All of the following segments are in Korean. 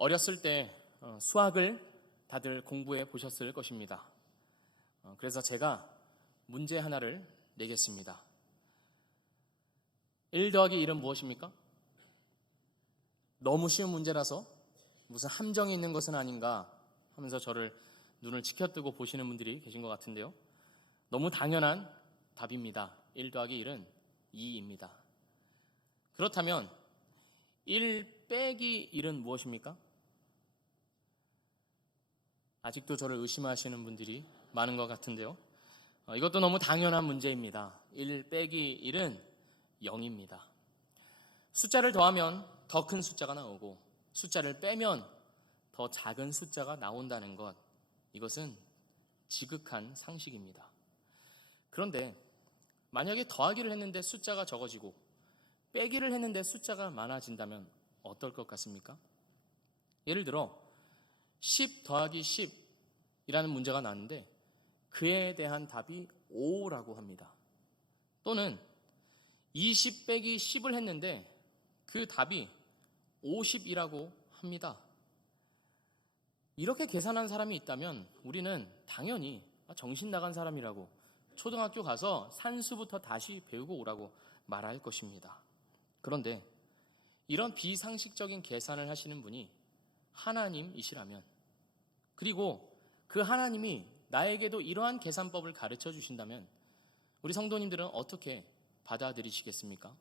어렸을 때 수학을 다들 공부해 보셨을 것입니다. 그래서 제가 문제 하나를 내겠습니다. 1 더하기 1은 무엇입니까? 너무 쉬운 문제라서 무슨 함정이 있는 것은 아닌가 하면서 저를 눈을 치켜뜨고 보시는 분들이 계신 것 같은데요. 너무 당연한 답입니다. 1 더하기 1은 2입니다. 그렇다면 1 빼기 1은 무엇입니까? 아직도 저를 의심하시는 분들이 많은 것 같은데요. 이것도 너무 당연한 문제입니다. 1 빼기 1은 0입니다. 숫자를 더하면 더 큰 숫자가 나오고 숫자를 빼면 더 작은 숫자가 나온다는 것, 이것은 지극한 상식입니다. 그런데 만약에 더하기를 했는데 숫자가 적어지고 빼기를 했는데 숫자가 많아진다면 어떨 것 같습니까? 예를 들어 10 더하기 10이라는 문제가 나왔는데 그에 대한 답이 5라고 합니다. 또는 20 빼기 10을 했는데 그 답이 50이라고 합니다. 이렇게 계산한 사람이 있다면 우리는 당연히 정신 나간 사람이라고 초등학교 가서 산수부터 다시 배우고 오라고 말할 것입니다. 그런데 이런 비상식적인 계산을 하시는 분이 하나님이시라면, 그리고 그 하나님이 나에게도 이러한 계산법을 가르쳐 주신다면 우리 성도님들은 어떻게 받아들이시겠습니까?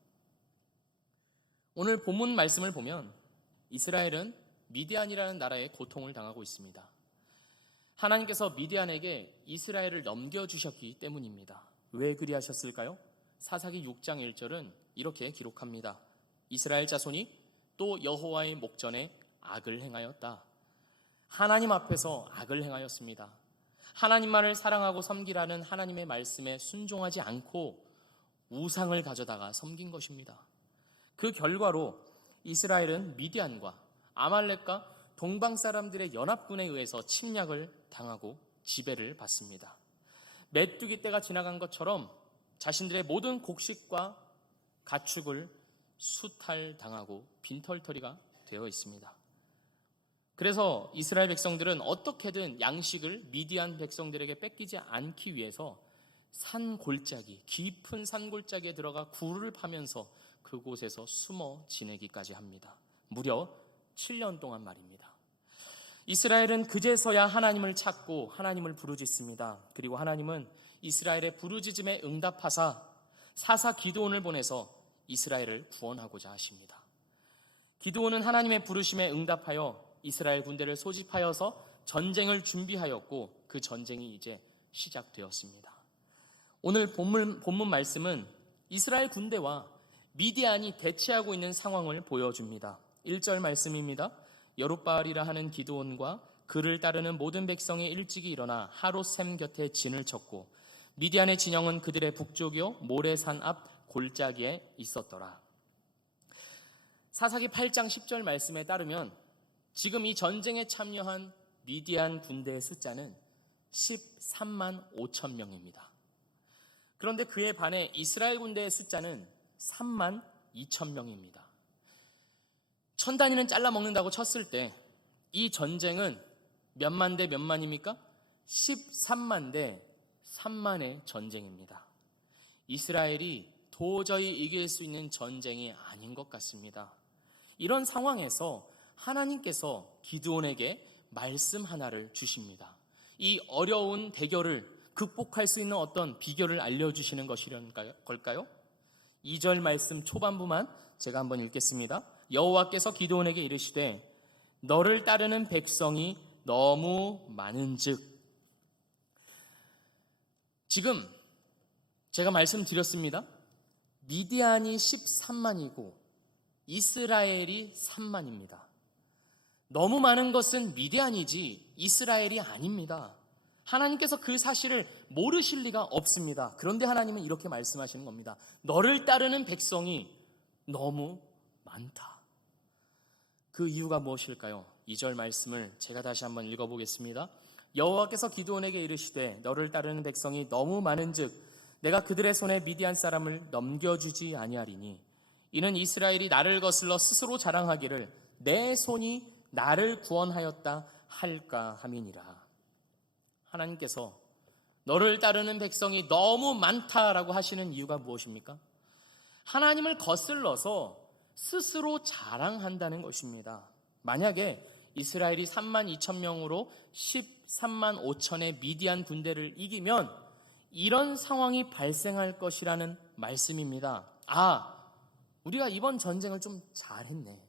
오늘 본문 말씀을 보면 이스라엘은 미디안이라는 나라에 고통을 당하고 있습니다. 하나님께서 미디안에게 이스라엘을 넘겨주셨기 때문입니다. 왜 그리하셨을까요? 사사기 6장 1절은 이렇게 기록합니다. 이스라엘 자손이 또 여호와의 목전에 악을 행하였다. 하나님 앞에서 악을 행하였습니다. 하나님만을 사랑하고 섬기라는 하나님의 말씀에 순종하지 않고 우상을 가져다가 섬긴 것입니다. 그 결과로 이스라엘은 미디안과 아말렉과 동방 사람들의 연합군에 의해서 침략을 당하고 지배를 받습니다. 메뚜기 떼가 지나간 것처럼 자신들의 모든 곡식과 가축을 수탈당하고 빈털터리가 되어 있습니다. 그래서 이스라엘 백성들은 어떻게든 양식을 미디안 백성들에게 뺏기지 않기 위해서 산골짜기, 깊은 산골짜기에 들어가 굴을 파면서 그곳에서 숨어 지내기까지 합니다. 무려 7년 동안 말입니다. 이스라엘은 그제서야 하나님을 찾고 하나님을 부르짖습니다. 그리고 하나님은 이스라엘의 부르짖음에 응답하사 사사 기드온을 보내서 이스라엘을 구원하고자 하십니다. 기드온은 하나님의 부르심에 응답하여 이스라엘 군대를 소집하여서 전쟁을 준비하였고 그 전쟁이 이제 시작되었습니다. 오늘 본문 말씀은 이스라엘 군대와 미디안이 대치하고 있는 상황을 보여줍니다. 1절 말씀입니다. 여룻바알이라 하는 기드온과 그를 따르는 모든 백성이 일찍이 일어나 하롯샘 곁에 진을 쳤고 미디안의 진영은 그들의 북쪽이요 모레산 앞 골짜기에 있었더라. 사사기 8장 10절 말씀에 따르면 지금 이 전쟁에 참여한 미디안 군대의 숫자는 13만 5천 명입니다. 그런데 그에 반해 이스라엘 군대의 숫자는 3만 2천 명입니다. 천 단위는 잘라 먹는다고 쳤을 때 이 전쟁은 몇만 대 몇만입니까? 13만 대 3만의 전쟁입니다. 이스라엘이 도저히 이길 수 있는 전쟁이 아닌 것 같습니다. 이런 상황에서 하나님께서 기드온에게 말씀 하나를 주십니다. 이 어려운 대결을 극복할 수 있는 어떤 비결을 알려주시는 걸까요? 2절 말씀 초반부만 제가 한번 읽겠습니다. 여호와께서 기드온에게 이르시되 너를 따르는 백성이 너무 많은즉. 지금 제가 말씀드렸습니다. 미디안이 13만이고 이스라엘이 3만입니다. 너무 많은 것은 미디안이지 이스라엘이 아닙니다. 하나님께서 그 사실을 모르실 리가 없습니다. 그런데 하나님은 이렇게 말씀하시는 겁니다. 너를 따르는 백성이 너무 많다. 그 이유가 무엇일까요? 2절 말씀을 제가 다시 한번 읽어보겠습니다. 여호와께서 기드온에게 이르시되 너를 따르는 백성이 너무 많은즉 내가 그들의 손에 미디안 사람을 넘겨주지 아니하리니 이는 이스라엘이 나를 거슬러 스스로 자랑하기를 내 손이 나를 구원하였다 할까 함이니라. 하나님께서 너를 따르는 백성이 너무 많다라고 하시는 이유가 무엇입니까? 하나님을 거슬러서 스스로 자랑한다는 것입니다. 만약에 이스라엘이 3만 2천 명으로 13만 5천의 미디안 군대를 이기면 이런 상황이 발생할 것이라는 말씀입니다. 우리가 이번 전쟁을 좀 잘했네.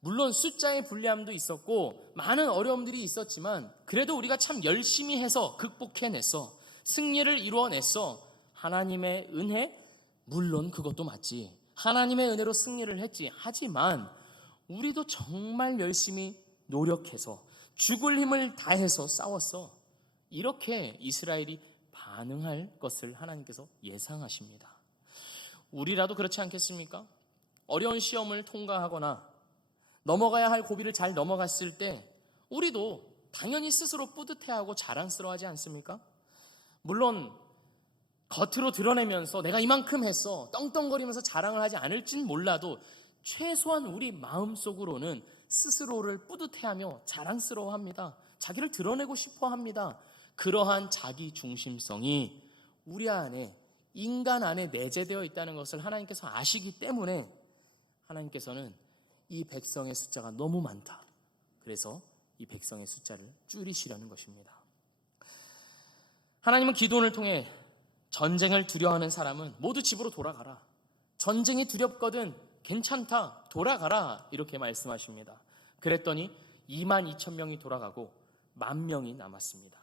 물론 숫자의 불리함도 있었고 많은 어려움들이 있었지만 그래도 우리가 참 열심히 해서 극복해냈어. 승리를 이루어냈어. 하나님의 은혜? 물론 그것도 맞지. 하나님의 은혜로 승리를 했지. 하지만 우리도 정말 열심히 노력해서 죽을 힘을 다해서 싸웠어. 이렇게 이스라엘이 반응할 것을 하나님께서 예상하십니다. 우리라도 그렇지 않겠습니까? 어려운 시험을 통과하거나 넘어가야 할 고비를 잘 넘어갔을 때 우리도 당연히 스스로 뿌듯해하고 자랑스러워하지 않습니까? 물론 겉으로 드러내면서 내가 이만큼 했어 떵떵거리면서 자랑을 하지 않을진 몰라도 최소한 우리 마음속으로는 스스로를 뿌듯해하며 자랑스러워합니다. 자기를 드러내고 싶어합니다. 그러한 자기 중심성이 우리 안에, 인간 안에 내재되어 있다는 것을 하나님께서 아시기 때문에 하나님께서는 이 백성의 숫자가 너무 많다. 그래서 이 백성의 숫자를 줄이시려는 것입니다. 하나님은 기도원을 통해 전쟁을 두려워하는 사람은 모두 집으로 돌아가라. 전쟁이 두렵거든 괜찮다. 돌아가라. 이렇게 말씀하십니다. 그랬더니 2만 2천 명이 돌아가고 10,000명이 남았습니다.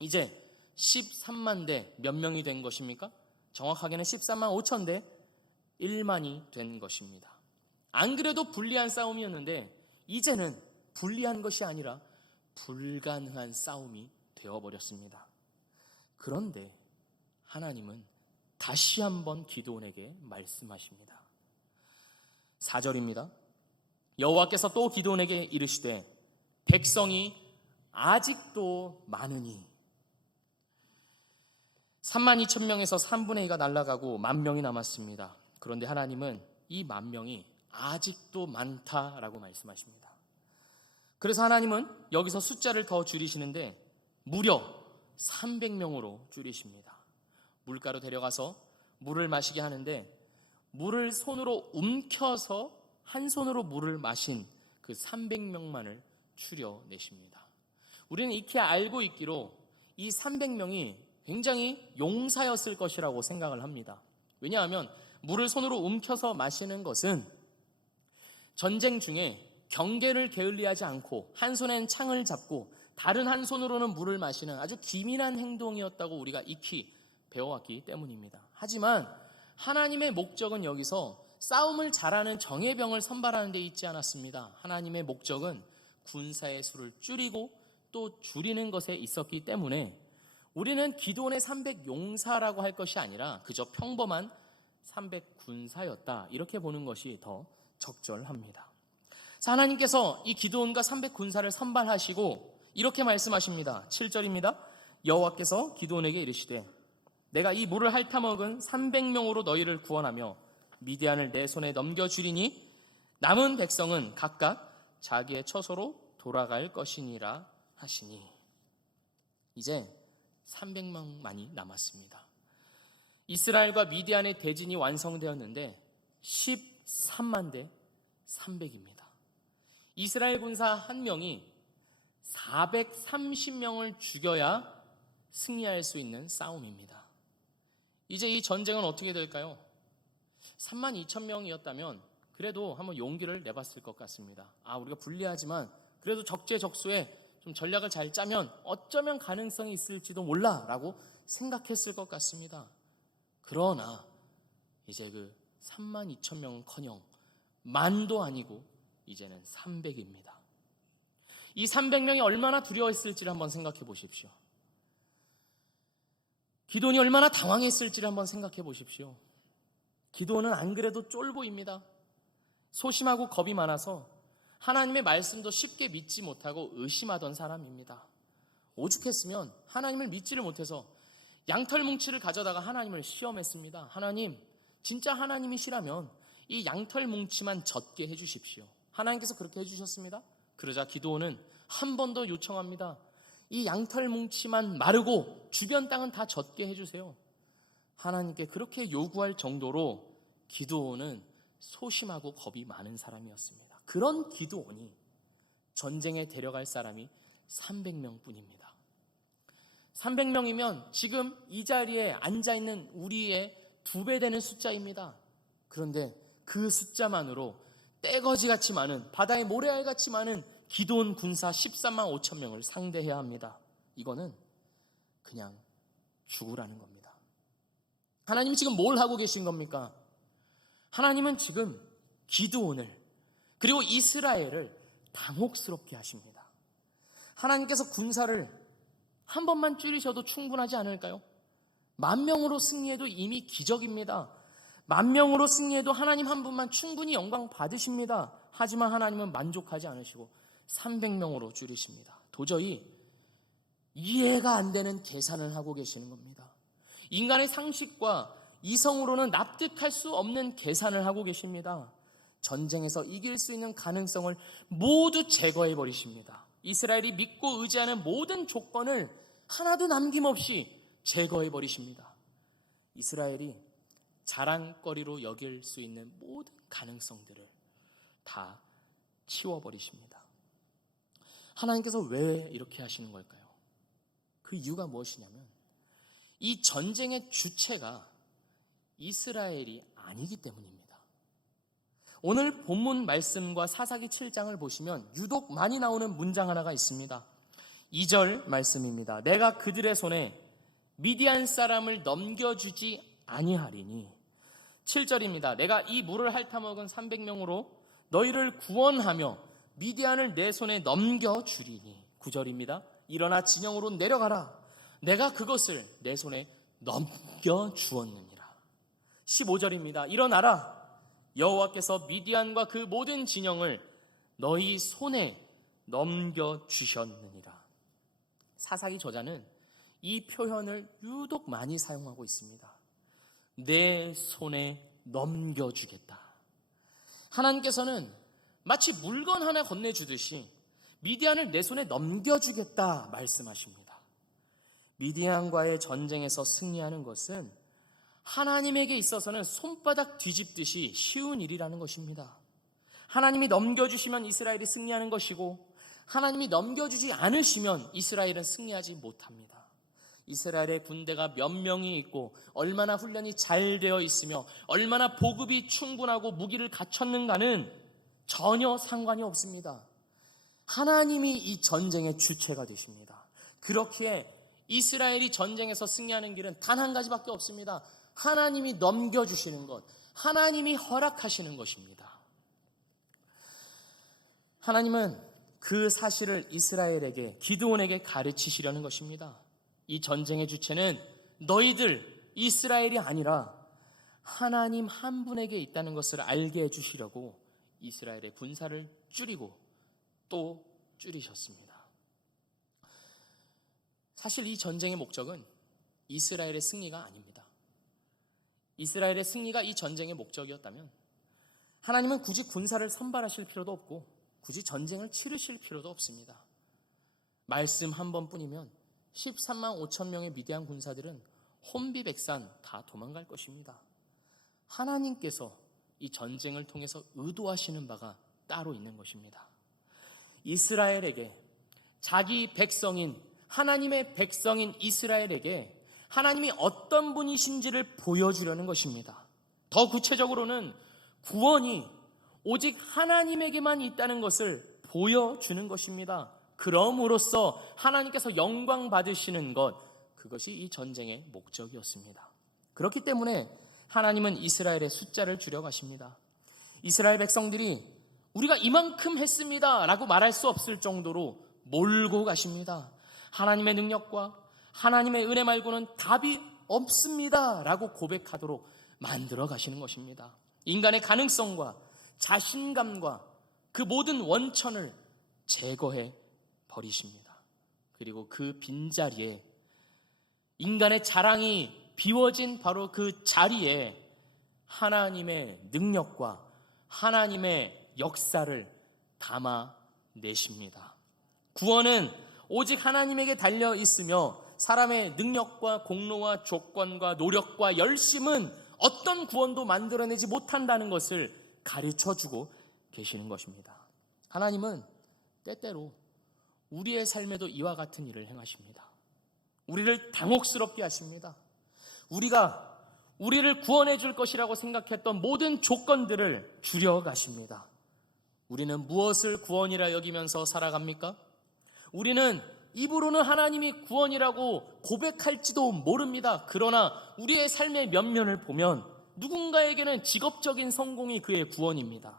이제 13만 대 몇 명이 된 것입니까? 정확하게는 13만 5천 대 1만이 된 것입니다. 안 그래도 불리한 싸움이었는데 이제는 불리한 것이 아니라 불가능한 싸움이 되어버렸습니다. 그런데 하나님은 다시 한번 기드온에게 말씀하십니다. 4절입니다. 여호와께서 또 기드온에게 이르시되 백성이 아직도 많으니 3만 2천 명에서 3분의 2가 날아가고 10,000명이 남았습니다. 그런데 하나님은 이 10,000명이 아직도 많다라고 말씀하십니다. 그래서 하나님은 여기서 숫자를 더 줄이시는데 무려 300명으로 줄이십니다. 물가로 데려가서 물을 마시게 하는데 물을 손으로 움켜서 한 손으로 물을 마신 그 300명만을 추려내십니다. 우리는 익히 알고 있기로 이 300명이 굉장히 용사였을 것이라고 생각을 합니다. 왜냐하면 물을 손으로 움켜서 마시는 것은 전쟁 중에 경계를 게을리하지 않고 한 손엔 창을 잡고 다른 한 손으로는 물을 마시는 아주 기민한 행동이었다고 우리가 익히 배워왔기 때문입니다. 하지만 하나님의 목적은 여기서 싸움을 잘하는 정예병을 선발하는 데 있지 않았습니다. 하나님의 목적은 군사의 수를 줄이고 또 줄이는 것에 있었기 때문에 우리는 기드온의 300용사라고 할 것이 아니라 그저 평범한 300군사였다 이렇게 보는 것이 더 적절합니다. 하나님께서 이 기드온과 300군사를 선발하시고 이렇게 말씀하십니다. 7절입니다. 여호와께서 기드온에게 이르시되 내가 이 물을 핥아먹은 300명으로 너희를 구원하며 미디안을 내 손에 넘겨주리니 남은 백성은 각각 자기의 처소로 돌아갈 것이니라 하시니 이제 300명만이 남았습니다. 이스라엘과 미디안의 대진이 완성되었는데 13만 대 300입니다. 이스라엘 군사 1명이 430명을 죽여야 승리할 수 있는 싸움입니다. 이제 이 전쟁은 어떻게 될까요? 3만 2천 명이었다면 그래도 한번 용기를 내봤을 것 같습니다. 우리가 불리하지만 그래도 적재적소에 좀 전략을 잘 짜면 어쩌면 가능성이 있을지도 몰라라고 생각했을 것 같습니다. 그러나 이제 그 3만 2천 명은커녕 만도 아니고 이제는 300입니다. 이 300명이 얼마나 두려워했을지를 한번 생각해 보십시오. 기드온이 얼마나 당황했을지를 한번 생각해 보십시오. 기드온은 안 그래도 쫄보입니다. 소심하고 겁이 많아서 하나님의 말씀도 쉽게 믿지 못하고 의심하던 사람입니다. 오죽했으면 하나님을 믿지를 못해서 양털 뭉치를 가져다가 하나님을 시험했습니다. 하나님, 진짜 하나님이시라면 이 양털 뭉치만 젖게 해주십시오. 하나님께서 그렇게 해주셨습니다. 그러자 기드온은 한 번 더 요청합니다. 이 양털 뭉치만 마르고 주변 땅은 다 젖게 해주세요. 하나님께 그렇게 요구할 정도로 기드온은 소심하고 겁이 많은 사람이었습니다. 그런 기드온이 전쟁에 데려갈 사람이 300명 뿐입니다. 300명이면 지금 이 자리에 앉아있는 우리의 2배 되는 숫자입니다. 그런데 그 숫자만으로 떼거지같이 많은, 바다의 모래알같이 많은 기드온 군사 13만 5천 명을 상대해야 합니다. 이거는 그냥 죽으라는 겁니다. 하나님이 지금 뭘 하고 계신 겁니까? 하나님은 지금 기드온을 그리고 이스라엘을 당혹스럽게 하십니다. 하나님께서 군사를 한 번만 줄이셔도 충분하지 않을까요? 10,000명으로 승리해도 이미 기적입니다. 10,000명으로 승리해도 하나님 한 분만 충분히 영광 받으십니다. 하지만 하나님은 만족하지 않으시고 300명으로 줄이십니다. 도저히 이해가 안 되는 계산을 하고 계시는 겁니다. 인간의 상식과 이성으로는 납득할 수 없는 계산을 하고 계십니다. 전쟁에서 이길 수 있는 가능성을 모두 제거해 버리십니다. 이스라엘이 믿고 의지하는 모든 조건을 하나도 남김없이 제거해 버리십니다. 이스라엘이 자랑거리로 여길 수 있는 모든 가능성들을 다 치워버리십니다. 하나님께서 왜 이렇게 하시는 걸까요? 그 이유가 무엇이냐면 이 전쟁의 주체가 이스라엘이 아니기 때문입니다. 오늘 본문 말씀과 사사기 7장을 보시면 유독 많이 나오는 문장 하나가 있습니다. 2절 말씀입니다. 내가 그들의 손에 미디안 사람을 넘겨주지 아니하리니. 7절입니다. 내가 이 물을 핥아먹은 300명으로 너희를 구원하며 미디안을 내 손에 넘겨주리니. 9절입니다. 일어나 진영으로 내려가라. 내가 그것을 내 손에 넘겨주었느니라. 15절입니다. 일어나라. 여호와께서 미디안과 그 모든 진영을 너희 손에 넘겨주셨느니라. 사사기 저자는 이 표현을 유독 많이 사용하고 있습니다. 내 손에 넘겨주겠다. 하나님께서는 마치 물건 하나 건네주듯이 미디안을 내 손에 넘겨주겠다 말씀하십니다. 미디안과의 전쟁에서 승리하는 것은 하나님에게 있어서는 손바닥 뒤집듯이 쉬운 일이라는 것입니다. 하나님이 넘겨주시면 이스라엘이 승리하는 것이고 하나님이 넘겨주지 않으시면 이스라엘은 승리하지 못합니다. 이스라엘의 군대가 몇 명이 있고 얼마나 훈련이 잘 되어 있으며 얼마나 보급이 충분하고 무기를 갖췄는가는 전혀 상관이 없습니다. 하나님이 이 전쟁의 주체가 되십니다. 그렇기에 이스라엘이 전쟁에서 승리하는 길은 단 한 가지밖에 없습니다. 하나님이 넘겨주시는 것, 하나님이 허락하시는 것입니다. 하나님은 그 사실을 이스라엘에게, 기드온에게 가르치시려는 것입니다. 이 전쟁의 주체는 너희들 이스라엘이 아니라 하나님 한 분에게 있다는 것을 알게 해주시려고 이스라엘의 군사를 줄이고 또 줄이셨습니다. 사실 이 전쟁의 목적은 이스라엘의 승리가 아닙니다. 이스라엘의 승리가 이 전쟁의 목적이었다면 하나님은 굳이 군사를 선발하실 필요도 없고 굳이 전쟁을 치르실 필요도 없습니다. 말씀 한 번뿐이면 13만 5천 명의 미디안 군사들은 혼비백산 다 도망갈 것입니다. 하나님께서 이 전쟁을 통해서 의도하시는 바가 따로 있는 것입니다. 이스라엘에게, 자기 백성인 하나님의 백성인 이스라엘에게 하나님이 어떤 분이신지를 보여주려는 것입니다. 더 구체적으로는 구원이 오직 하나님에게만 있다는 것을 보여주는 것입니다. 그럼으로써 하나님께서 영광 받으시는 것, 그것이 이 전쟁의 목적이었습니다. 그렇기 때문에 하나님은 이스라엘의 숫자를 줄여가십니다. 이스라엘 백성들이 우리가 이만큼 했습니다 라고 말할 수 없을 정도로 몰고 가십니다. 하나님의 능력과 하나님의 은혜 말고는 답이 없습니다 라고 고백하도록 만들어 가시는 것입니다. 인간의 가능성과 자신감과 그 모든 원천을 제거해 버리십니다. 그리고 그 빈자리에, 인간의 자랑이 비워진 바로 그 자리에 하나님의 능력과 하나님의 역사를 담아 내십니다. 구원은 오직 하나님에게 달려 있으며 사람의 능력과 공로와 조건과 노력과 열심은 어떤 구원도 만들어내지 못한다는 것을 가르쳐주고 계시는 것입니다. 하나님은 때때로 우리의 삶에도 이와 같은 일을 행하십니다. 우리를 당혹스럽게 하십니다. 우리가 우리를 구원해 줄 것이라고 생각했던 모든 조건들을 줄여가십니다. 우리는 무엇을 구원이라 여기면서 살아갑니까? 우리는 입으로는 하나님이 구원이라고 고백할지도 모릅니다. 그러나 우리의 삶의 면면을 보면 누군가에게는 직업적인 성공이 그의 구원입니다.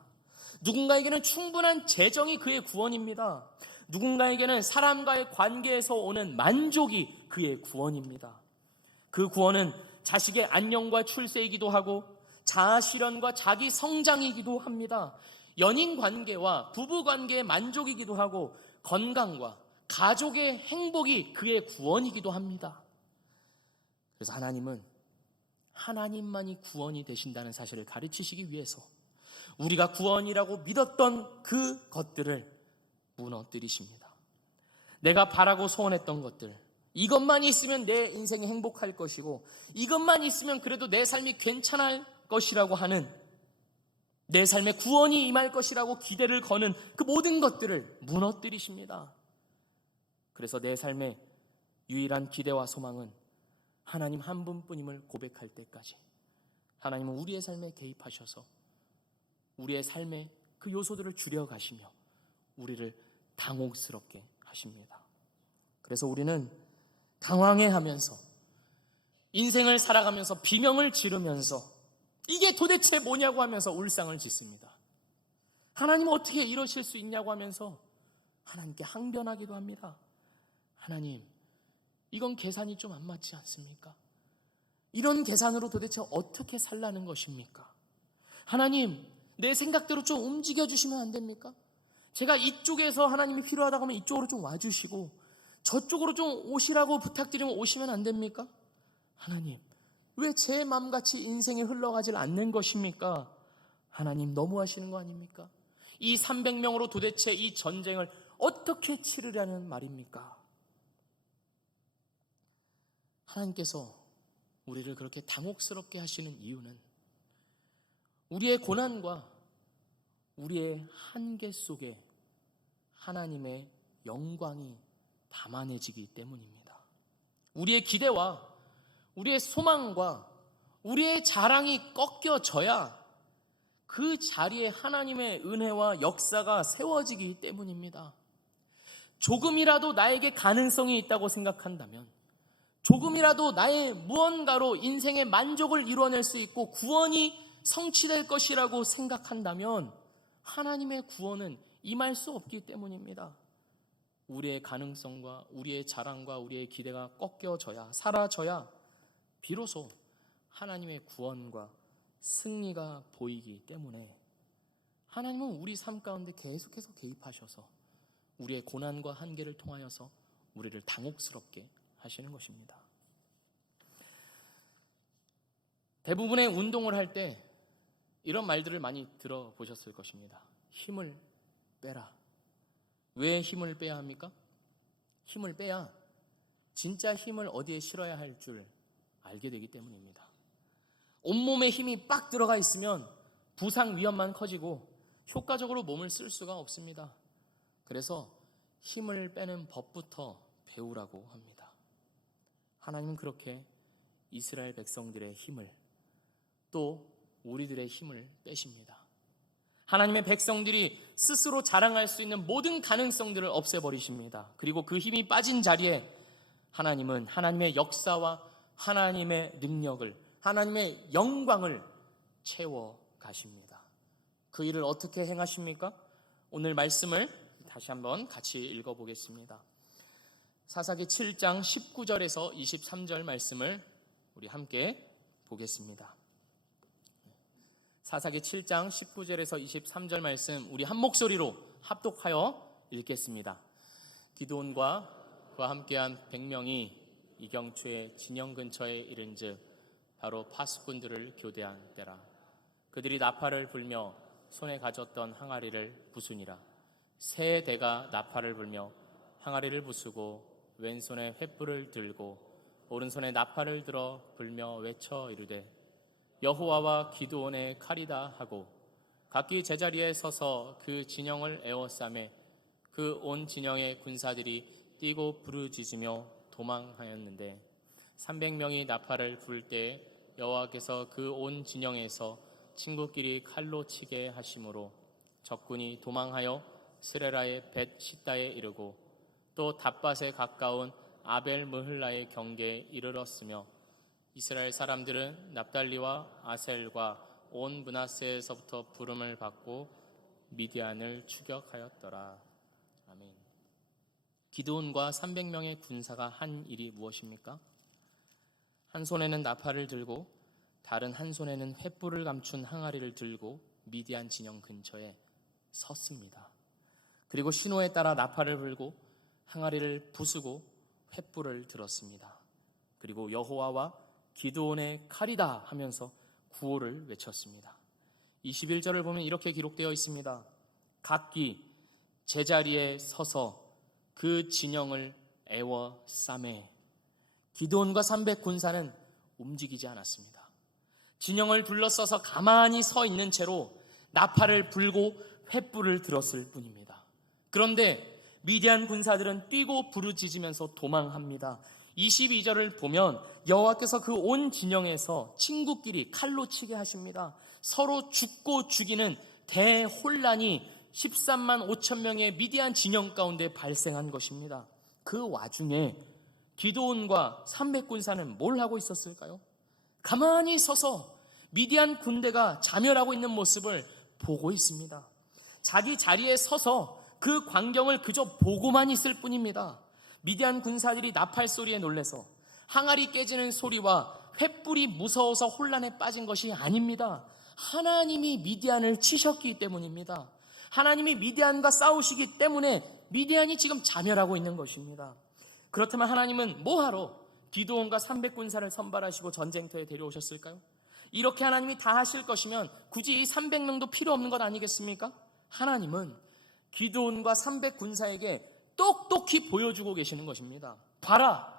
누군가에게는 충분한 재정이 그의 구원입니다. 누군가에게는 사람과의 관계에서 오는 만족이 그의 구원입니다. 그 구원은 자식의 안녕과 출세이기도 하고 자아 실현과 자기 성장이기도 합니다. 연인 관계와 부부 관계의 만족이기도 하고 건강과 가족의 행복이 그의 구원이기도 합니다. 그래서 하나님은 하나님만이 구원이 되신다는 사실을 가르치시기 위해서 우리가 구원이라고 믿었던 그 것들을 무너뜨리십니다. 내가 바라고 소원했던 것들, 이것만 있으면 내 인생이 행복할 것이고 이것만 있으면 그래도 내 삶이 괜찮을 것이라고 하는, 내 삶에 구원이 임할 것이라고 기대를 거는 그 모든 것들을 무너뜨리십니다. 그래서 내 삶의 유일한 기대와 소망은 하나님 한 분뿐임을 고백할 때까지 하나님은 우리의 삶에 개입하셔서 우리의 삶의 그 요소들을 줄여가시며 우리를 당혹스럽게 하십니다. 그래서 우리는 당황해하면서 인생을 살아가면서 비명을 지르면서 이게 도대체 뭐냐고 하면서 울상을 짓습니다. 하나님 어떻게 이러실 수 있냐고 하면서 하나님께 항변하기도 합니다. 하나님, 이건 계산이 좀 안 맞지 않습니까? 이런 계산으로 도대체 어떻게 살라는 것입니까? 하나님, 내 생각대로 좀 움직여주시면 안 됩니까? 제가 이쪽에서 하나님이 필요하다고 하면 이쪽으로 좀 와주시고 저쪽으로 좀 오시라고 부탁드리면 오시면 안 됩니까? 하나님, 왜 제 마음같이 인생이 흘러가질 않는 것입니까? 하나님, 너무하시는 거 아닙니까? 이 300명으로 도대체 이 전쟁을 어떻게 치르려는 말입니까? 하나님께서 우리를 그렇게 당혹스럽게 하시는 이유는 우리의 고난과 우리의 한계 속에 하나님의 영광이 담아내지기 때문입니다. 우리의 기대와 우리의 소망과 우리의 자랑이 꺾여져야 그 자리에 하나님의 은혜와 역사가 세워지기 때문입니다. 조금이라도 나에게 가능성이 있다고 생각한다면, 조금이라도 나의 무언가로 인생의 만족을 이루어낼 수 있고 구원이 성취될 것이라고 생각한다면 하나님의 구원은 임할 수 없기 때문입니다. 우리의 가능성과 우리의 자랑과 우리의 기대가 꺾여져야, 사라져야 비로소 하나님의 구원과 승리가 보이기 때문에 하나님은 우리 삶 가운데 계속해서 개입하셔서 우리의 고난과 한계를 통하여서 우리를 당혹스럽게 하시는 것입니다. 대부분의 운동을 할 때 이런 말들을 많이 들어보셨을 것입니다. 힘을 빼라. 왜 힘을 빼야 합니까? 힘을 빼야 진짜 힘을 어디에 실어야 할 줄 알게 되기 때문입니다. 온몸에 힘이 빡 들어가 있으면 부상 위험만 커지고 효과적으로 몸을 쓸 수가 없습니다. 그래서 힘을 빼는 법부터 배우라고 합니다. 하나님은 그렇게 이스라엘 백성들의 힘을, 또 우리들의 힘을 빼십니다. 하나님의 백성들이 스스로 자랑할 수 있는 모든 가능성들을 없애버리십니다. 그리고 그 힘이 빠진 자리에 하나님은 하나님의 역사와 하나님의 능력을, 하나님의 영광을 채워 가십니다. 그 일을 어떻게 행하십니까? 오늘 말씀을 다시 한번 같이 읽어보겠습니다. 사사기 7장 19절에서 23절 말씀을 우리 함께 보겠습니다. 사사기 7장 19절에서 23절 말씀 우리 한 목소리로 합독하여 읽겠습니다. 기드온과 그와 함께한 100명이 이경초의 진영 근처에 이른즉 바로 파수꾼들을 교대한 때라. 그들이 나팔을 불며 손에 가졌던 항아리를 부수니라. 세 대가 나팔을 불며 항아리를 부수고 왼손에 횃불을 들고 오른손에 나팔을 들어 불며 외쳐 이르되 여호와와 기드온의 칼이다 하고 각기 제자리에 서서 그 진영을 에워싸매 그 온 진영의 군사들이 뛰고 부르짖으며 도망하였는데 300명이 나팔을 불 때에 여호와께서 그 온 진영에서 친구끼리 칼로 치게 하심으로 적군이 도망하여 스레라의 벳 시다에 이르고 또 답밭에 가까운 아벨 무흘라의 경계에 이르렀으며 이스라엘 사람들은 납달리와 아셀과 온 므낫세에서부터 부름을 받고 미디안을 추격하였더라. 아멘. 기드온과 300명의 군사가 한 일이 무엇입니까? 한 손에는 나팔을 들고 다른 한 손에는 횃불을 감춘 항아리를 들고 미디안 진영 근처에 섰습니다. 그리고 신호에 따라 나팔을 불고 항아리를 부수고 횃불을 들었습니다. 그리고 여호와와 기드온의 칼이다 하면서 구호를 외쳤습니다. 21절을 보면 이렇게 기록되어 있습니다. 각기 제자리에 서서 그 진영을 에워싸매. 기드온과 300 군사는 움직이지 않았습니다. 진영을 둘러싸서 가만히 서 있는 채로 나팔을 불고 횃불을 들었을 뿐입니다. 그런데 미디안 군사들은 뛰고 부르짖으면서 도망합니다. 22절을 보면 여호와께서 그 온 진영에서 친구끼리 칼로 치게 하십니다. 서로 죽고 죽이는 대혼란이 13만 5천 명의 미디안 진영 가운데 발생한 것입니다. 그 와중에 기드온과 300군사는 뭘 하고 있었을까요? 가만히 서서 미디안 군대가 자멸하고 있는 모습을 보고 있습니다. 자기 자리에 서서 그 광경을 그저 보고만 있을 뿐입니다. 미디안 군사들이 나팔 소리에 놀래서 항아리 깨지는 소리와 횃불이 무서워서 혼란에 빠진 것이 아닙니다. 하나님이 미디안을 치셨기 때문입니다. 하나님이 미디안과 싸우시기 때문에 미디안이 지금 자멸하고 있는 것입니다. 그렇다면 하나님은 뭐하러 기드온과 300군사를 선발하시고 전쟁터에 데려오셨을까요? 이렇게 하나님이 다 하실 것이면 굳이 이 300명도 필요 없는 것 아니겠습니까? 하나님은 기드온과 300군사에게 똑똑히 보여주고 계시는 것입니다. 봐라,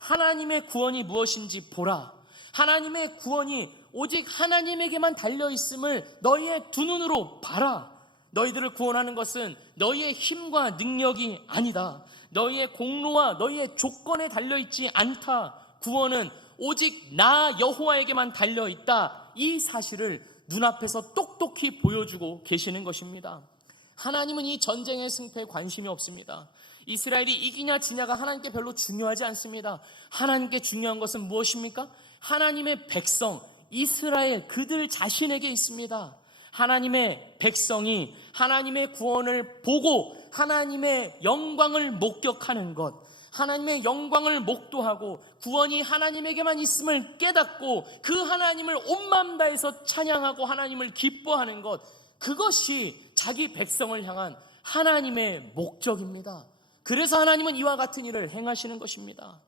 하나님의 구원이 무엇인지 보라. 하나님의 구원이 오직 하나님에게만 달려있음을 너희의 두 눈으로 봐라. 너희들을 구원하는 것은 너희의 힘과 능력이 아니다. 너희의 공로와 너희의 조건에 달려있지 않다. 구원은 오직 나 여호와에게만 달려있다. 이 사실을 눈앞에서 똑똑히 보여주고 계시는 것입니다. 하나님은 이 전쟁의 승패에 관심이 없습니다. 이스라엘이 이기냐 지냐가 하나님께 별로 중요하지 않습니다. 하나님께 중요한 것은 무엇입니까? 하나님의 백성 이스라엘 그들 자신에게 있습니다. 하나님의 백성이 하나님의 구원을 보고 하나님의 영광을 목격하는 것, 하나님의 영광을 목도하고 구원이 하나님에게만 있음을 깨닫고 그 하나님을 온 마음 다해서 찬양하고 하나님을 기뻐하는 것, 그것이 자기 백성을 향한 하나님의 목적입니다. 그래서 하나님은 이와 같은 일을 행하시는 것입니다.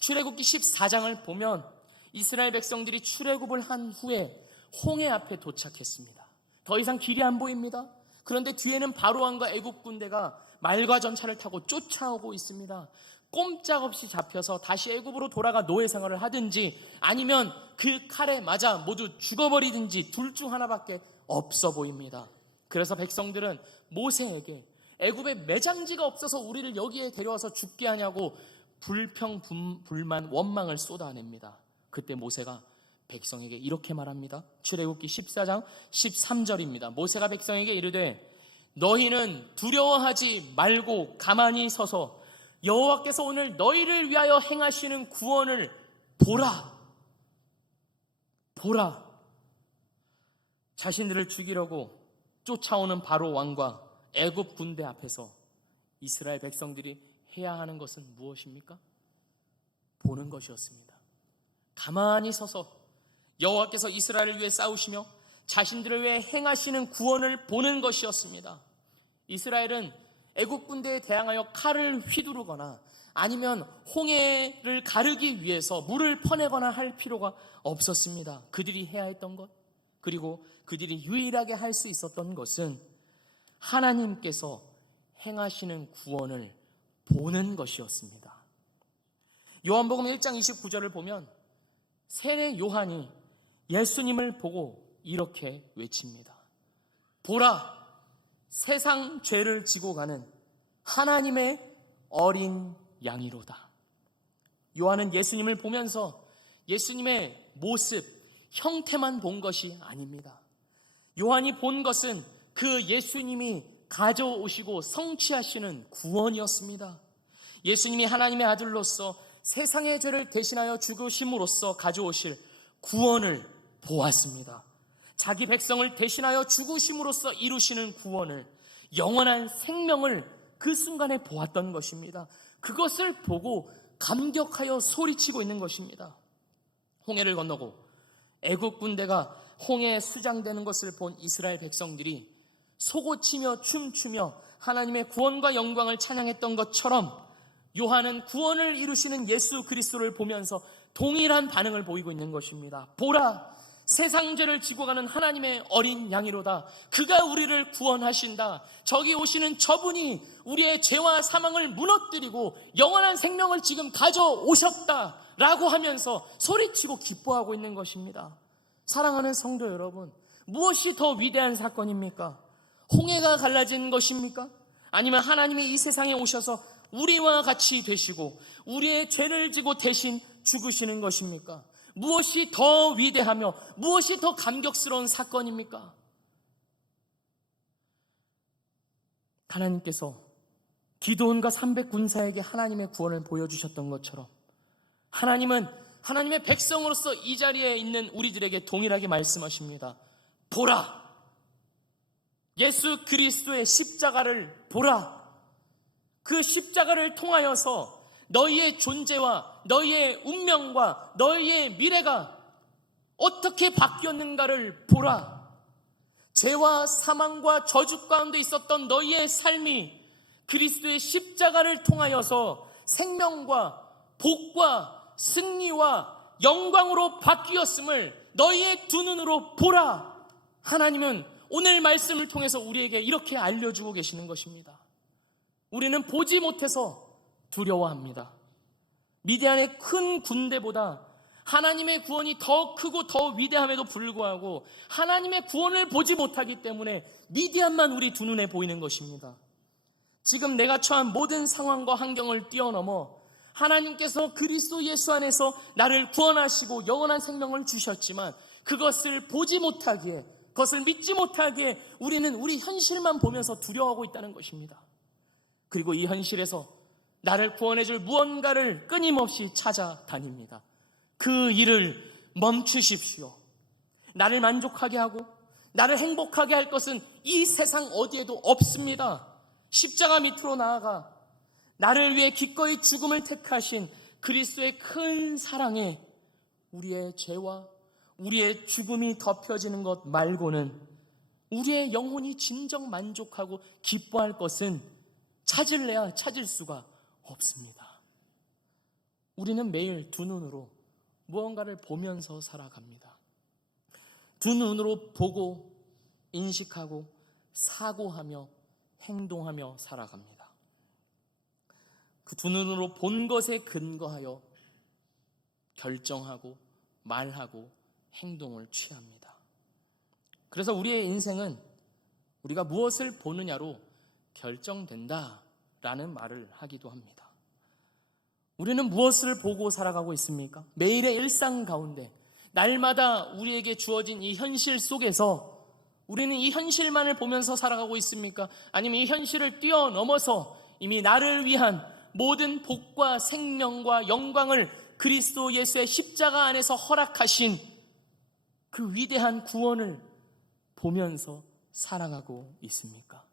출애굽기 14장을 보면 이스라엘 백성들이 출애굽을 한 후에 홍해 앞에 도착했습니다. 더 이상 길이 안 보입니다. 그런데 뒤에는 바로왕과 애굽 군대가 말과 전차를 타고 쫓아오고 있습니다. 꼼짝없이 잡혀서 다시 애굽으로 돌아가 노예 생활을 하든지 아니면 그 칼에 맞아 모두 죽어버리든지 둘 중 하나밖에 없어 보입니다. 그래서 백성들은 모세에게 애굽에 매장지가 없어서 우리를 여기에 데려와서 죽게 하냐고 불평, 불만, 원망을 쏟아냅니다. 그때 모세가 백성에게 이렇게 말합니다. 출애굽기 14장 13절입니다. 모세가 백성에게 이르되 너희는 두려워하지 말고 가만히 서서 여호와께서 오늘 너희를 위하여 행하시는 구원을 보라. 보라. 자신들을 죽이려고 쫓아오는 바로 왕과 애굽 군대 앞에서 이스라엘 백성들이 해야 하는 것은 무엇입니까? 보는 것이었습니다. 가만히 서서 여호와께서 이스라엘을 위해 싸우시며 자신들을 위해 행하시는 구원을 보는 것이었습니다. 이스라엘은 애굽 군대에 대항하여 칼을 휘두르거나 아니면 홍해를 가르기 위해서 물을 퍼내거나 할 필요가 없었습니다. 그들이 해야 했던 것, 그리고 그들이 유일하게 할 수 있었던 것은 하나님께서 행하시는 구원을 보는 것이었습니다. 요한복음 1장 29절을 보면 세례 요한이 예수님을 보고 이렇게 외칩니다. 보라, 세상 죄를 지고 가는 하나님의 어린 양이로다. 요한은 예수님을 보면서 예수님의 모습, 형태만 본 것이 아닙니다. 요한이 본 것은 그 예수님이 가져오시고 성취하시는 구원이었습니다. 예수님이 하나님의 아들로서 세상의 죄를 대신하여 죽으심으로써 가져오실 구원을 보았습니다. 자기 백성을 대신하여 죽으심으로써 이루시는 구원을, 영원한 생명을 그 순간에 보았던 것입니다. 그것을 보고 감격하여 소리치고 있는 것입니다. 홍해를 건너고 애국 군대가 홍해에 수장되는 것을 본 이스라엘 백성들이 속옷치며 춤추며 하나님의 구원과 영광을 찬양했던 것처럼 요한은 구원을 이루시는 예수 그리스도를 보면서 동일한 반응을 보이고 있는 것입니다. 보라, 세상 죄를 지고 가는 하나님의 어린 양이로다. 그가 우리를 구원하신다. 저기 오시는 저분이 우리의 죄와 사망을 무너뜨리고 영원한 생명을 지금 가져오셨다라고 하면서 소리치고 기뻐하고 있는 것입니다. 사랑하는 성도 여러분, 무엇이 더 위대한 사건입니까? 홍해가 갈라진 것입니까? 아니면 하나님이 이 세상에 오셔서 우리와 같이 되시고 우리의 죄를 지고 대신 죽으시는 것입니까? 무엇이 더 위대하며 무엇이 더 감격스러운 사건입니까? 하나님께서 기드온과 300군사에게 하나님의 구원을 보여주셨던 것처럼 하나님은 하나님의 백성으로서 이 자리에 있는 우리들에게 동일하게 말씀하십니다. 보라, 예수 그리스도의 십자가를 보라. 그 십자가를 통하여서 너희의 존재와 너희의 운명과 너희의 미래가 어떻게 바뀌었는가를 보라. 죄와 사망과 저주 가운데 있었던 너희의 삶이 그리스도의 십자가를 통하여서 생명과 복과 승리와 영광으로 바뀌었음을 너희의 두 눈으로 보라. 하나님은 오늘 말씀을 통해서 우리에게 이렇게 알려주고 계시는 것입니다. 우리는 보지 못해서 두려워합니다. 미디안의 큰 군대보다 하나님의 구원이 더 크고 더 위대함에도 불구하고 하나님의 구원을 보지 못하기 때문에 미디안만 우리 두 눈에 보이는 것입니다. 지금 내가 처한 모든 상황과 환경을 뛰어넘어 하나님께서 그리스도 예수 안에서 나를 구원하시고 영원한 생명을 주셨지만 그것을 보지 못하기에, 그것을 믿지 못하기에 우리는 우리 현실만 보면서 두려워하고 있다는 것입니다. 그리고 이 현실에서 나를 구원해줄 무언가를 끊임없이 찾아다닙니다. 그 일을 멈추십시오. 나를 만족하게 하고 나를 행복하게 할 것은 이 세상 어디에도 없습니다. 십자가 밑으로 나아가 나를 위해 기꺼이 죽음을 택하신 그리스도의 큰 사랑에 우리의 죄와 우리의 죽음이 덮여지는 것 말고는 우리의 영혼이 진정 만족하고 기뻐할 것은 찾을래야 찾을 수가 없습니다. 우리는 매일 두 눈으로 무언가를 보면서 살아갑니다. 두 눈으로 보고 인식하고 사고하며 행동하며 살아갑니다. 그 두 눈으로 본 것에 근거하여 결정하고 말하고 행동을 취합니다. 그래서 우리의 인생은 우리가 무엇을 보느냐로 결정된다라는 말을 하기도 합니다. 우리는 무엇을 보고 살아가고 있습니까? 매일의 일상 가운데 날마다 우리에게 주어진 이 현실 속에서 우리는 이 현실만을 보면서 살아가고 있습니까? 아니면 이 현실을 뛰어넘어서 이미 나를 위한 모든 복과 생명과 영광을 그리스도 예수의 십자가 안에서 허락하신 그 위대한 구원을 보면서 살아가고 있습니까?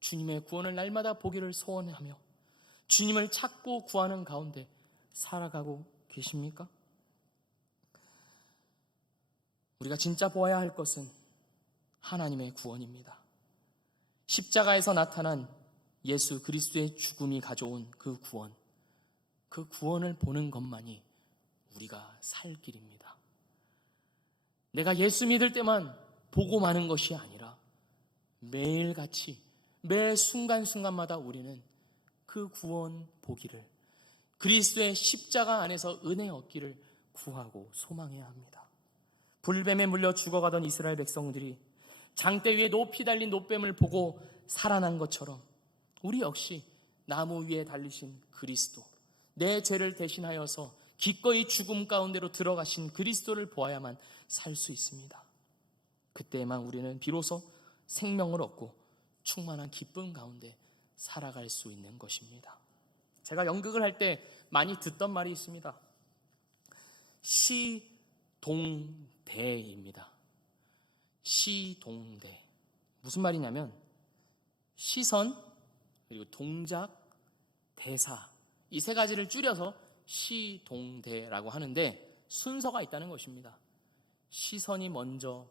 주님의 구원을 날마다 보기를 소원하며 주님을 찾고 구하는 가운데 살아가고 계십니까? 우리가 진짜 보아야 할 것은 하나님의 구원입니다. 십자가에서 나타난 예수 그리스도의 죽음이 가져온 그 구원을 보는 것만이 우리가 살 길입니다. 내가 예수 믿을 때만 보고 마는 것이 아니라 매일같이 매 순간순간마다 우리는 그 구원 보기를, 그리스도의 십자가 안에서 은혜 얻기를 구하고 소망해야 합니다. 불뱀에 물려 죽어가던 이스라엘 백성들이 장대 위에 높이 달린 노뱀을 보고 살아난 것처럼 우리 역시 나무 위에 달리신 그리스도, 내 죄를 대신하여서 기꺼이 죽음 가운데로 들어가신 그리스도를 보아야만 살 수 있습니다. 그때에만 우리는 비로소 생명을 얻고 충만한 기쁨 가운데 살아갈 수 있는 것입니다. 제가 연극을 할 때 많이 듣던 말이 있습니다. 시동대입니다. 시동대. 무슨 말이냐면 시선, 그리고 동작, 대사, 이 세 가지를 줄여서 시동대라고 하는데 순서가 있다는 것입니다. 시선이 먼저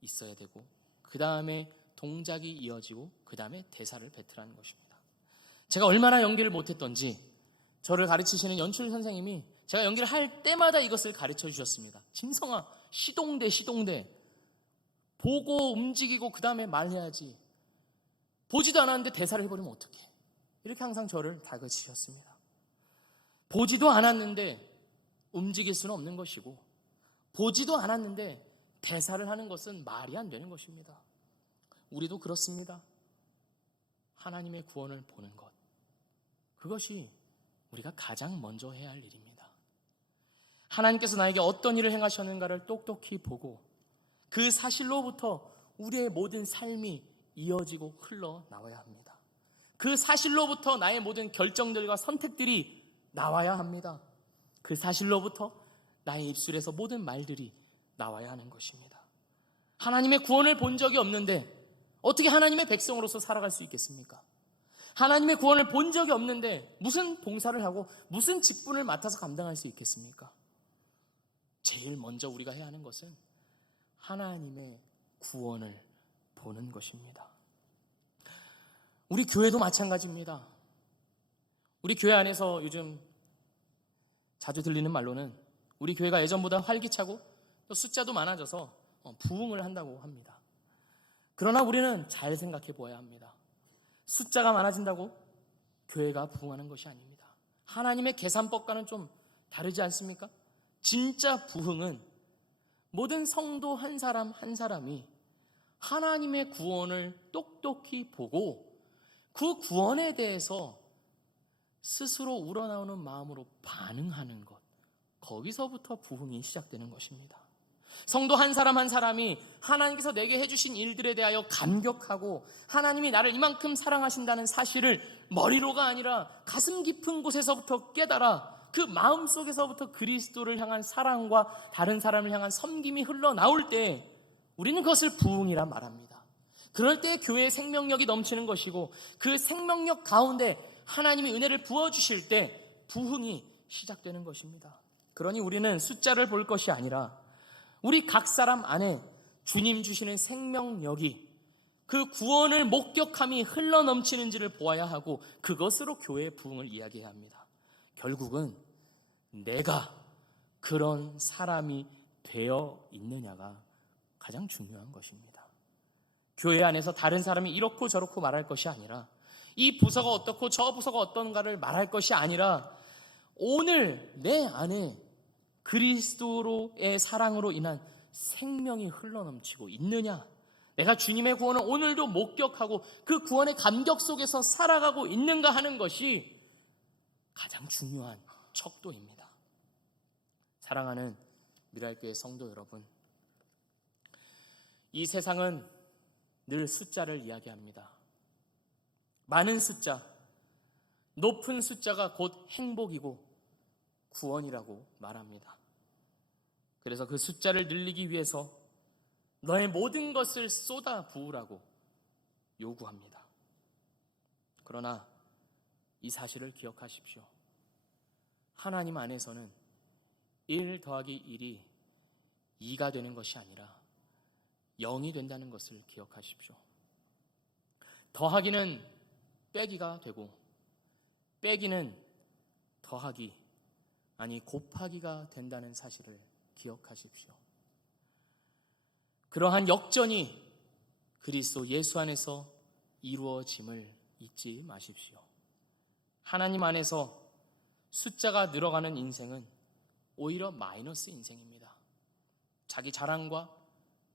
있어야 되고, 그 다음에 동작이 이어지고, 그 다음에 대사를 뱉으라는 것입니다. 제가 얼마나 연기를 못했던지 저를 가르치시는 연출 선생님이 제가 연기를 할 때마다 이것을 가르쳐 주셨습니다. 진성아, 시동대. 보고 움직이고 그 다음에 말해야지. 보지도 않았는데 대사를 해버리면 어떡해. 이렇게 항상 저를 다그치셨습니다. 보지도 않았는데 움직일 수는 없는 것이고, 보지도 않았는데 대사를 하는 것은 말이 안 되는 것입니다. 우리도 그렇습니다. 하나님의 구원을 보는 것, 그것이 우리가 가장 먼저 해야 할 일입니다. 하나님께서 나에게 어떤 일을 행하셨는가를 똑똑히 보고 그 사실로부터 우리의 모든 삶이 이어지고 흘러나와야 합니다. 그 사실로부터 나의 모든 결정들과 선택들이 나와야 합니다. 그 사실로부터 나의 입술에서 모든 말들이 나와야 하는 것입니다. 하나님의 구원을 본 적이 없는데 어떻게 하나님의 백성으로서 살아갈 수 있겠습니까? 하나님의 구원을 본 적이 없는데 무슨 봉사를 하고 무슨 직분을 맡아서 감당할 수 있겠습니까? 제일 먼저 우리가 해야 하는 것은 하나님의 구원을 보는 것입니다. 우리 교회도 마찬가지입니다. 우리 교회 안에서 요즘 자주 들리는 말로는 우리 교회가 예전보다 활기차고 또 숫자도 많아져서 부흥을 한다고 합니다. 그러나 우리는 잘 생각해 보아야 합니다. 숫자가 많아진다고 교회가 부흥하는 것이 아닙니다. 하나님의 계산법과는 좀 다르지 않습니까? 진짜 부흥은 모든 성도 한 사람 한 사람이 하나님의 구원을 똑똑히 보고 그 구원에 대해서 스스로 우러나오는 마음으로 반응하는 것, 거기서부터 부흥이 시작되는 것입니다. 성도 한 사람 한 사람이 하나님께서 내게 해주신 일들에 대하여 감격하고 하나님이 나를 이만큼 사랑하신다는 사실을 머리로가 아니라 가슴 깊은 곳에서부터 깨달아 그 마음속에서부터 그리스도를 향한 사랑과 다른 사람을 향한 섬김이 흘러나올 때 우리는 그것을 부흥이라 말합니다. 그럴 때 교회의 생명력이 넘치는 것이고 그 생명력 가운데 하나님이 은혜를 부어주실 때 부흥이 시작되는 것입니다. 그러니 우리는 숫자를 볼 것이 아니라 우리 각 사람 안에 주님 주시는 생명력이, 그 구원을 목격함이 흘러넘치는지를 보아야 하고 그것으로 교회의 부흥을 이야기해야 합니다. 결국은 내가 그런 사람이 되어 있느냐가 가장 중요한 것입니다. 교회 안에서 다른 사람이 이렇고 저렇고 말할 것이 아니라, 이 부서가 어떻고 저 부서가 어떤가를 말할 것이 아니라, 오늘 내 안에 그리스도의 사랑으로 인한 생명이 흘러넘치고 있느냐, 내가 주님의 구원을 오늘도 목격하고 그 구원의 감격 속에서 살아가고 있는가 하는 것이 가장 중요한 척도입니다. 사랑하는 미랄교회 성도 여러분, 이 세상은 늘 숫자를 이야기합니다. 많은 숫자, 높은 숫자가 곧 행복이고 구원이라고 말합니다. 그래서 그 숫자를 늘리기 위해서 너의 모든 것을 쏟아 부으라고 요구합니다. 그러나 이 사실을 기억하십시오. 하나님 안에서는 1 더하기 1이 2가 되는 것이 아니라 0이 된다는 것을 기억하십시오. 더하기는 빼기가 되고 빼기는 더하기, 아니 곱하기가 된다는 사실을 기억하십시오. 그러한 역전이 그리스도 예수 안에서 이루어짐을 잊지 마십시오. 하나님 안에서 숫자가 늘어가는 인생은 오히려 마이너스 인생입니다. 자기 자랑과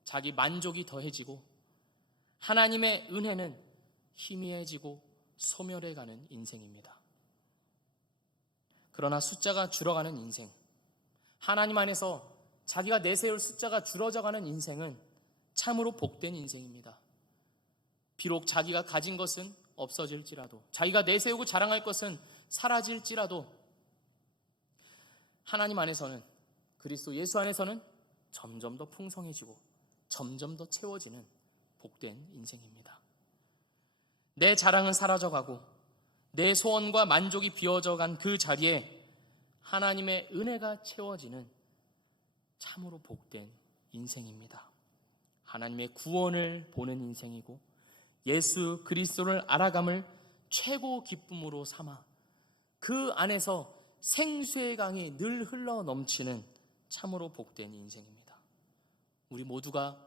자기 만족이 더해지고 하나님의 은혜는 희미해지고 소멸해가는 인생입니다. 그러나 숫자가 줄어가는 인생, 하나님 안에서 자기가 내세울 숫자가 줄어져가는 인생은 참으로 복된 인생입니다. 비록 자기가 가진 것은 없어질지라도, 자기가 내세우고 자랑할 것은 사라질지라도 하나님 안에서는, 그리스도 예수 안에서는 점점 더 풍성해지고 점점 더 채워지는 복된 인생입니다. 내 자랑은 사라져가고 내 소원과 만족이 비워져간 그 자리에 하나님의 은혜가 채워지는 참으로 복된 인생입니다. 하나님의 구원을 보는 인생이고 예수 그리스도를 알아감을 최고 기쁨으로 삼아 그 안에서 생수의 강이 늘 흘러 넘치는 참으로 복된 인생입니다. 우리 모두가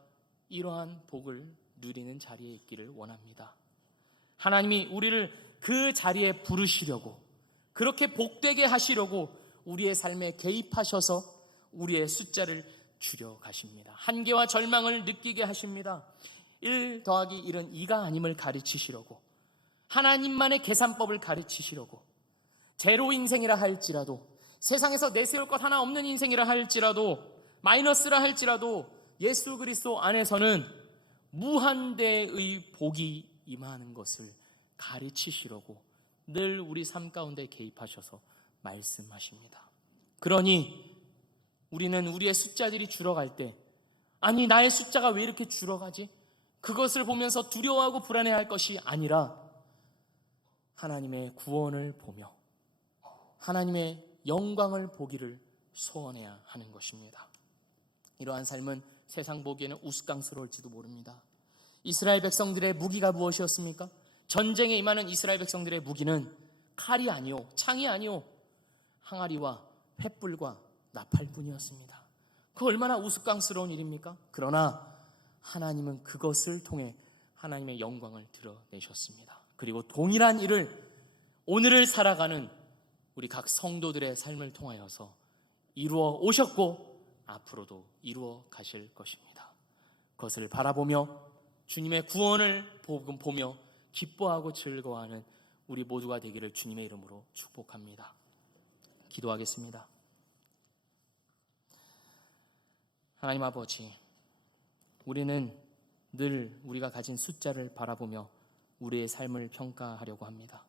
이러한 복을 누리는 자리에 있기를 원합니다. 하나님이 우리를 그 자리에 부르시려고, 그렇게 복되게 하시려고 우리의 삶에 개입하셔서 우리의 숫자를 줄여가십니다. 한계와 절망을 느끼게 하십니다. 1 더하기 1은 2가 아님을 가르치시려고, 하나님만의 계산법을 가르치시려고, 제로 인생이라 할지라도, 세상에서 내세울 것 하나 없는 인생이라 할지라도, 마이너스라 할지라도 예수 그리스도 안에서는 무한대의 복이 임하는 것을 가르치시려고 늘 우리 삶 가운데 개입하셔서 말씀하십니다. 그러니 우리는 우리의 숫자들이 줄어갈 때, 아니 나의 숫자가 왜 이렇게 줄어가지? 그것을 보면서 두려워하고 불안해할 것이 아니라 하나님의 구원을 보며 하나님의 영광을 보기를 소원해야 하는 것입니다. 이러한 삶은 세상 보기에는 우스꽝스러울지도 모릅니다. 이스라엘 백성들의 무기가 무엇이었습니까? 전쟁에 임하는 이스라엘 백성들의 무기는 칼이 아니요, 창이 아니요, 항아리와 횃불과 나팔뿐이었습니다. 그 얼마나 우스꽝스러운 일입니까? 그러나 하나님은 그것을 통해 하나님의 영광을 드러내셨습니다. 그리고 동일한 일을 오늘을 살아가는 우리 각 성도들의 삶을 통하여서 이루어 오셨고 앞으로도 이루어 가실 것입니다. 그것을 바라보며 주님의 구원을 보며 기뻐하고 즐거워하는 우리 모두가 되기를 주님의 이름으로 축복합니다. 기도하겠습니다. 하나님 아버지, 우리는 늘 우리가 가진 숫자를 바라보며 우리의 삶을 평가하려고 합니다.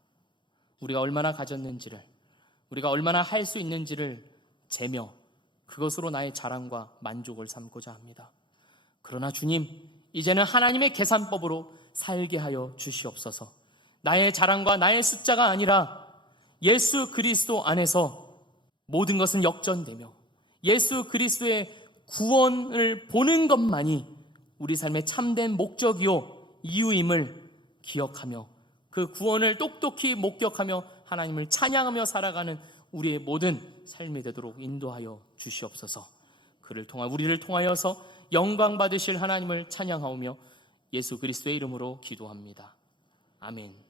우리가 얼마나 가졌는지를, 우리가 얼마나 할 수 있는지를 재며 그것으로 나의 자랑과 만족을 삼고자 합니다. 그러나 주님, 이제는 하나님의 계산법으로 살게 하여 주시옵소서. 나의 자랑과 나의 숫자가 아니라 예수 그리스도 안에서 모든 것은 역전되며 예수 그리스도의 구원을 보는 것만이 우리 삶의 참된 목적이요 이유임을 기억하며 그 구원을 똑똑히 목격하며 하나님을 찬양하며 살아가는 우리의 모든 삶이 되도록 인도하여 주시옵소서. 우리를 통하여서 영광 받으실 하나님을 찬양하오며 예수 그리스도의 이름으로 기도합니다. 아멘.